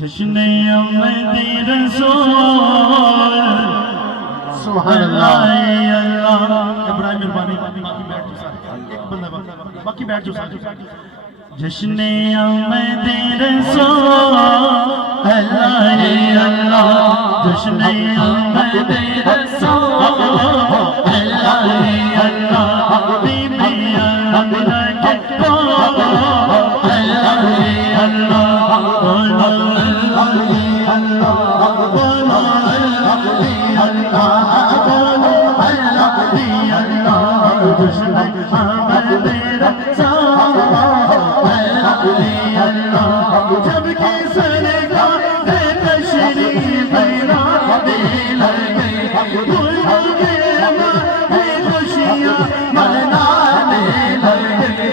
जश्न अहमदी रसूल सुभान अल्लाह। इब्राहिम मेहरबानी बाकी बैठ जाओ सारे, एक बंदा बाकी बैठ जाओ सारे। जश्न अहमदी रसूल अल्लाह अल्लाह, जश्न अहमदी रसूल अल्लाह अल्लाह, बीबी आमिना के कोल अल्लाह अल्लाह। जब की सरकार तशरीफ लगे खुशियाँ मनाने लगे,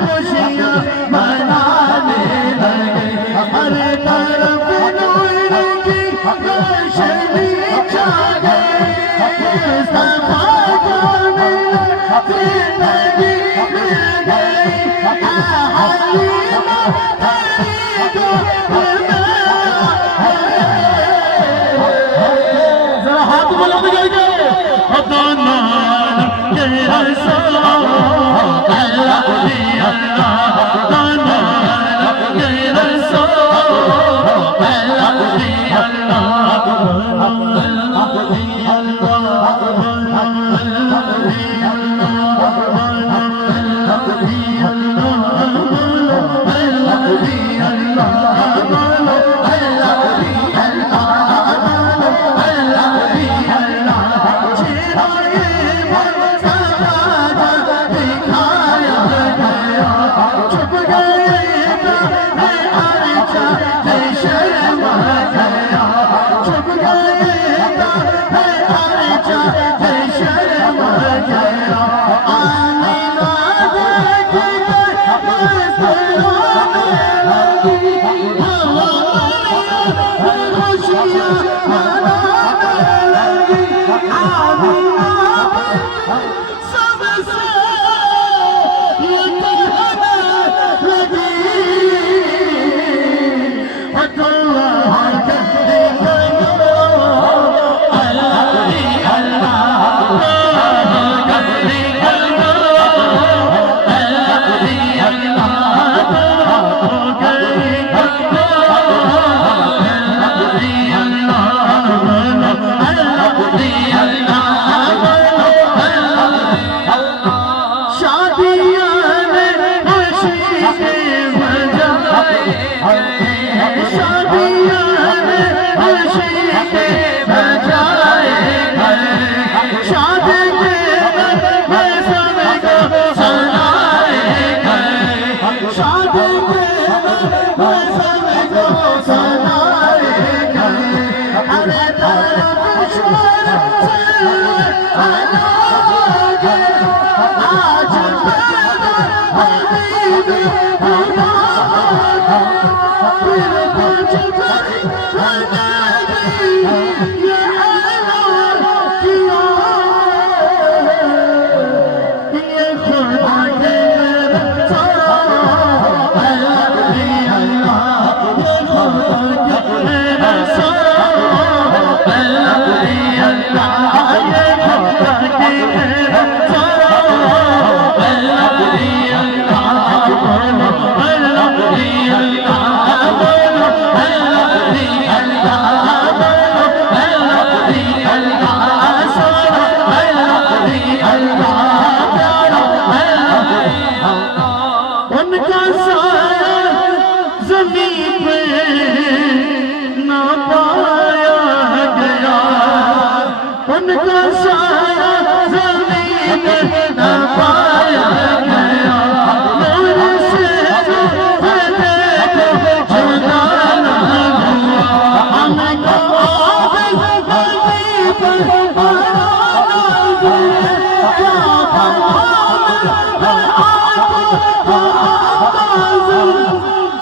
खुशियाँ मनाने लगे। हर तरफ नूर की रोशनी छा गई, सफा को जिंदगी मिल गई। जरा हाथ बुलंद करके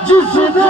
जिसने